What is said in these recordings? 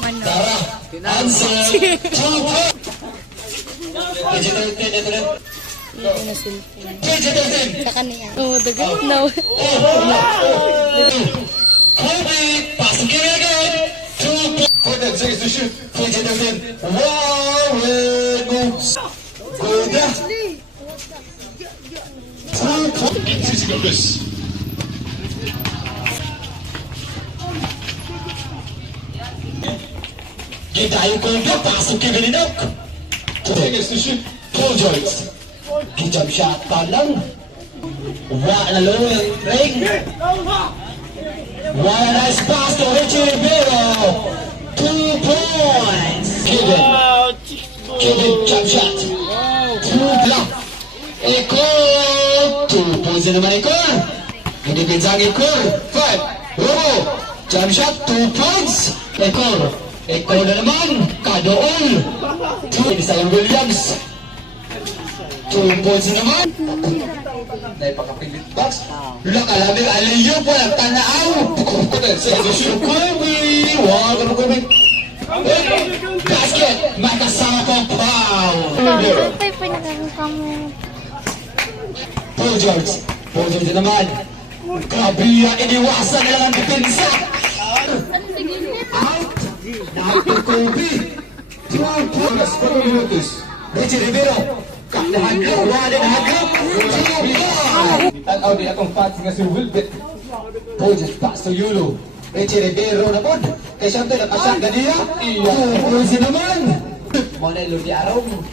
Ano? Answer. 2 points. Ito na cellphone. Digital Sa kanya. Oo, dagat. No. Kobe, passing it again. 2 points. For the chase to shoot. Digital Warren moves. Koda. 2 points. Seconds. Kita yung Kobe, pasok kay Galinok. Seconds to shoot. Paul Joyce. Jump shot pa lang. Wala na lang yung ring. What a nice pass to Richie Rivero. 2 points. Kevin jump shot. 2 block. Ekor. 2 points na naman Ekor. Hindi pinsang Ekor. 5. Robo. Jump shot. 2 points. Ekor. Ekor na naman. Kadool. 2. Bisayang Williams. 2 points naman. Dahil pagkapilit box. Lakalamig aliyo po. Nagtanaaw. Sa shoot. Kobe. Wow. Ganun Kobe. Basket. Makasama ko. Pow. Ito yung pinagkakamera. Paul George. Paul George naman. Grabe yan. Iniwasan na lang ang depensa. Out. Dahil Kobe. 2 points. 4 minutos. Richie Rivero. Nahagap, wala nahagap. Tanaw din akong fans nga si Wilbert. Poses pass to Yulo. Richie Rivero na po. Kaya siyempre nakasyak ganiya. Poses naman. Monelo di Arong.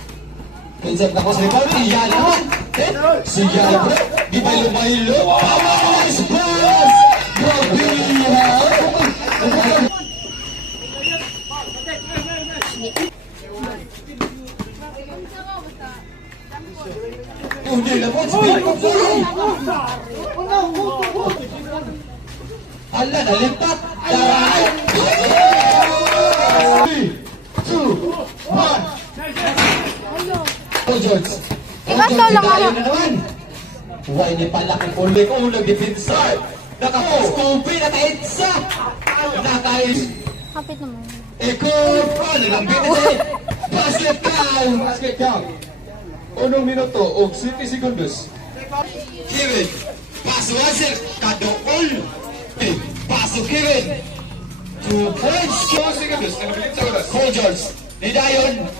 Pinsap na ko sa rebound. Iya naman. Siya bro. Di ba lumaylo? Nice pass. Grabe ha. Hindi na po, speed po po. Ala, nalimpat. 3, 2, 1. Oh, George. Tayo na naman. Huwag ni palaking uling defensor. Naka-scoopy, naka-edsa. Kapit naman. Ekor, paano lang binigay? Basket count. Basket count. 1 minuto o 7 segundos. Kevin, paso Ansel, Kadool. Paso Kevin. 2 points. 2 segundos. Nagabilit sa oras. Paul George. Nidayon.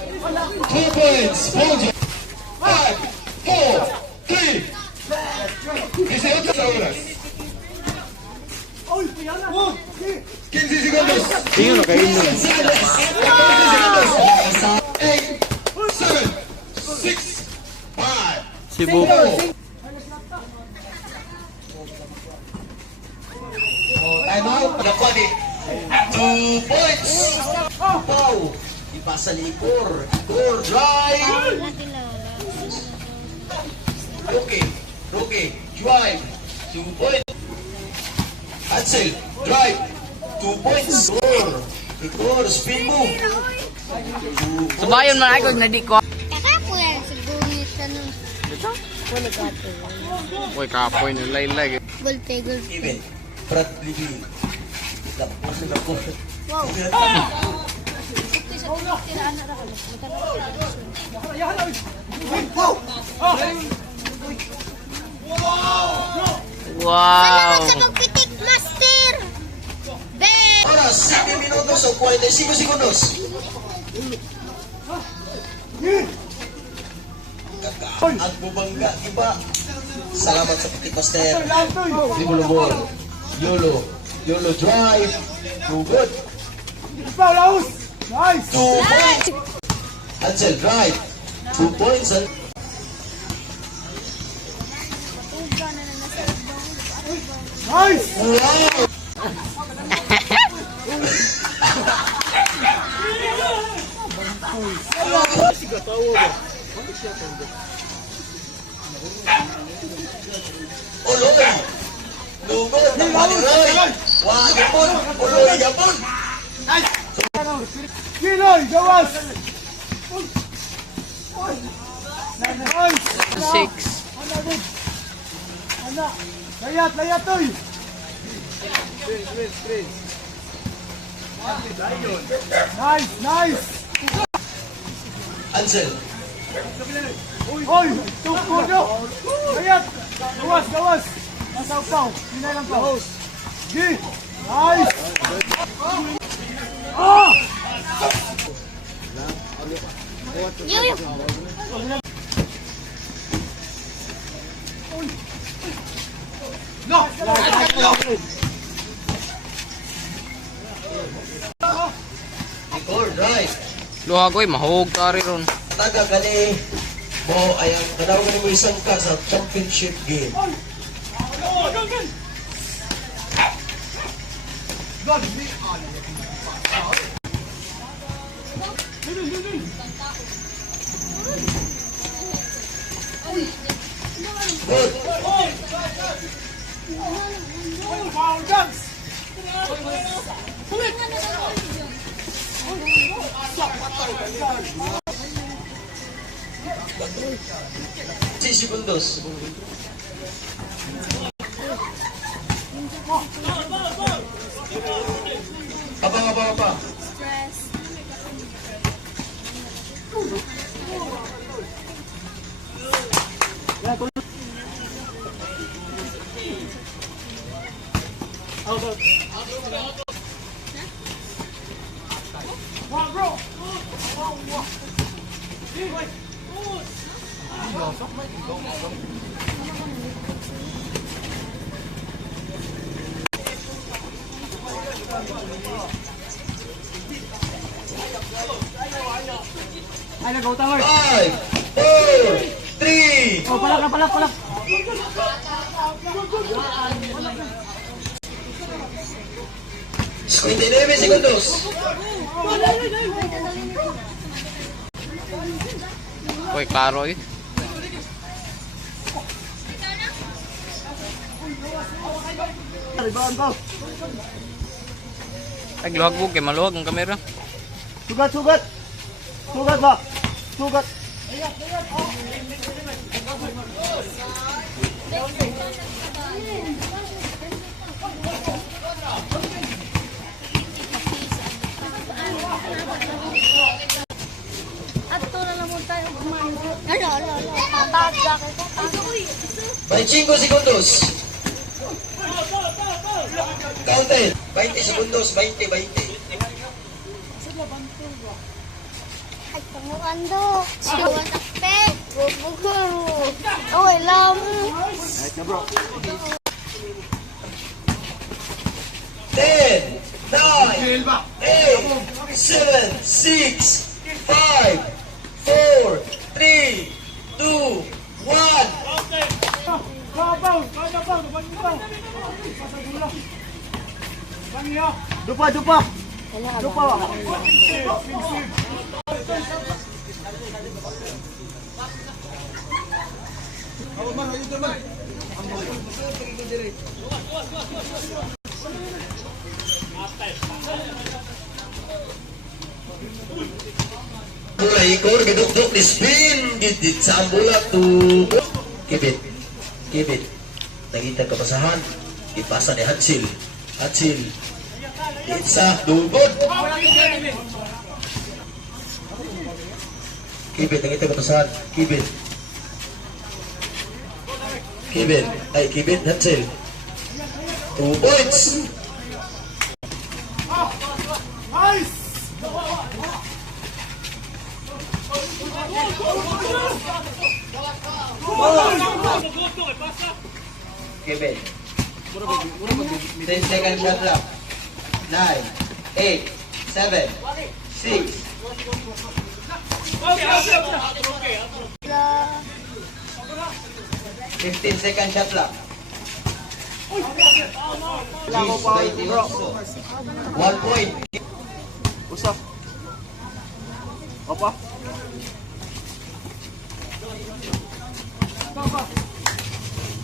2 points. Paul George. 5, 4, 3. 18 sa oras. 15 segundos. Tingin na kayo. 15 segundos. 8, 7, 6, 5. Cebu. Time out. Nagpani. 2 points. Pau. Ipasa ni Ikor. Ikor drive. Roque. Drive. 2 points. Ansel. Drive. 2 points. Ikor. Spin move. Subayon man ako na di ko. Kakapo yan. Siguro ano. Ito? Wala kapo. Uy, kapoy na laylay. Golpe. Even. Prat Libi. Wow. Wow. Sa pagpitik, master! Oras, 7 minutos o 45 segundos. At bubangga, iba. Salamat sa pitik, master. Libulubol. Yolo drive. Too good. 2 points. Ansel drive. 2 points. Nice! Wow! Uloy! Lugod ng Maniroy! Wag yapon! Uloy yapon! Kiloy, gawas! Nice! 6. Layat, oy! Nice, nice. Ansel. Oy, tupo nyo. Bayat. Gawas, gawas. Nasa upaw. Hinay lang pa. G. Nice. Ah! Yo. No. Record, right. Luha ko mahog ka rin. Taga gani mo ayang kadaw gani mo isang ka sa championship game. Good. Foul dance. Si segundos. Apa. Stress. Ay, nagaw tawar. 5, 4, 3. Oh, palak. 59 segundos. Uy, klaro eh. Ribaan ko. Ay, luhag ko kay maluwag ang kamera. Sugat. Sugat ba? Sugat. At ito na naman tayo kumain. Ano. Tatag jacket ko. 25 segundos. Counted. 20 segundos. 20. Ay, pangurando. Siwa takpe. Bubugaro. Okay lang. 10, 9, 8, 7, 6, 5, 4, 3, 2, 1. Babaw. Dupa. Mulai ikor geduk-duk di spin gidit sa bola tu kibit nagita kapasahan ipasa ni Hatsil itsa dugod kibit nagita kapasahan kibit Hatsil 2 points. Nice. Kevin. 10 seconds shot clock. 9, 8, 7, 6. 15 seconds shot clock. Jeez, 1 point. Usap. Apa?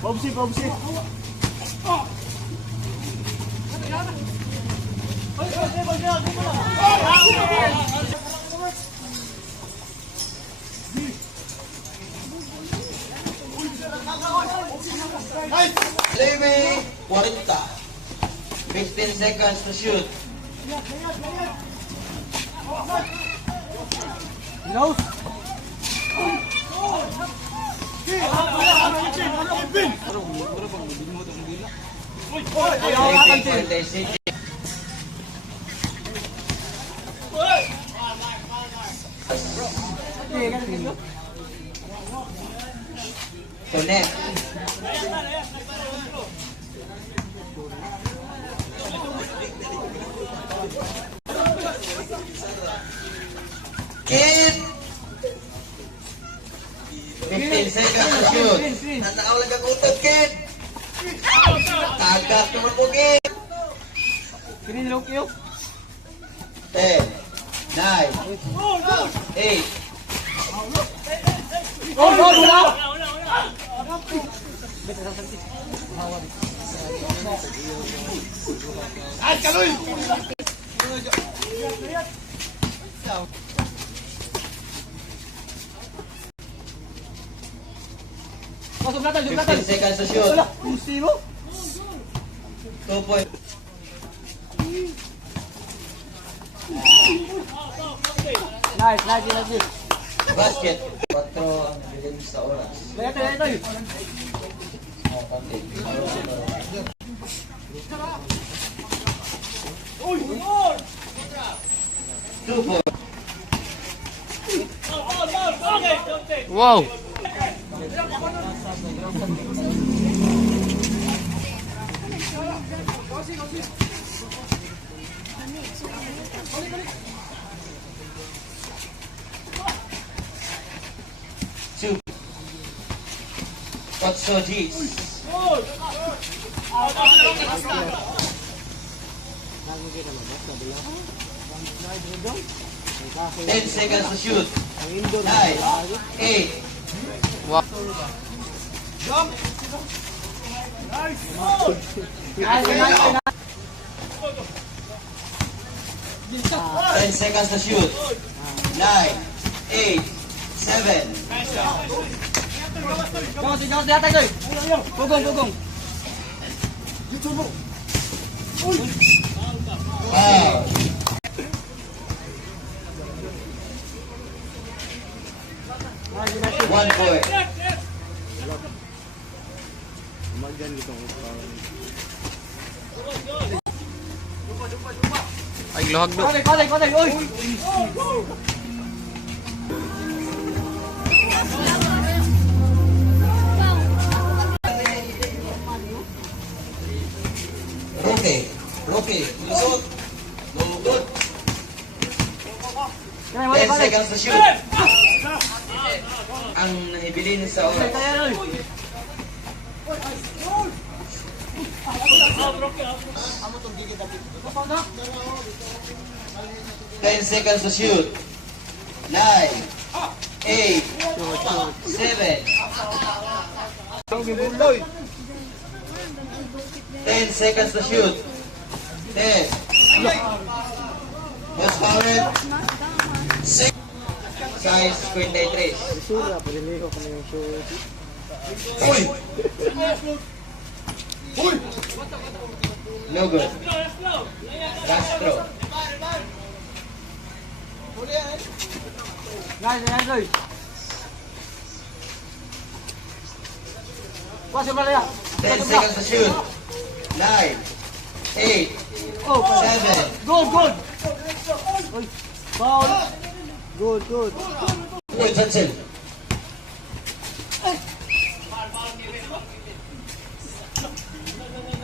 Pomsi. Leaving 40. 15 seconds to shoot. Nose. Connect. Kid! 15 seconds to shoot. Nanaaw lang ang utot, Kid! Tagak naman po, Kid! Green look you. 10, 9, 8, Oh, no, wala. Ay, kaloy. Masuk belakang, 15 seconds to shoot. Pusi mo. 2 point. Nice, nice. Basket. 4 ang nabilin sa oras. Ito. Uy, uy. 2 point. Wow! Two. What's so G's? 10 seconds to shoot. 9, 8, Wow! Nice. 10 seconds to shoot. 9, 8, 7, Jangan di atas tu. Pukung. 1 point. Ay, lohag do. Kotek. Oi. Roque. Lusot. No good. 10 Balik. seconds to shoot. Ang nahibilin sa oras. 10 seconds to shoot. 9, 8, 7, 10 seconds to shoot. 10. Most powered. 6. Size 23. Uy! No good. Castro. Nice. Masuk balik. 10 seconds to shoot. 9, 8, Oh, 7, good. Oi. Foul. Good. Good, Sansil.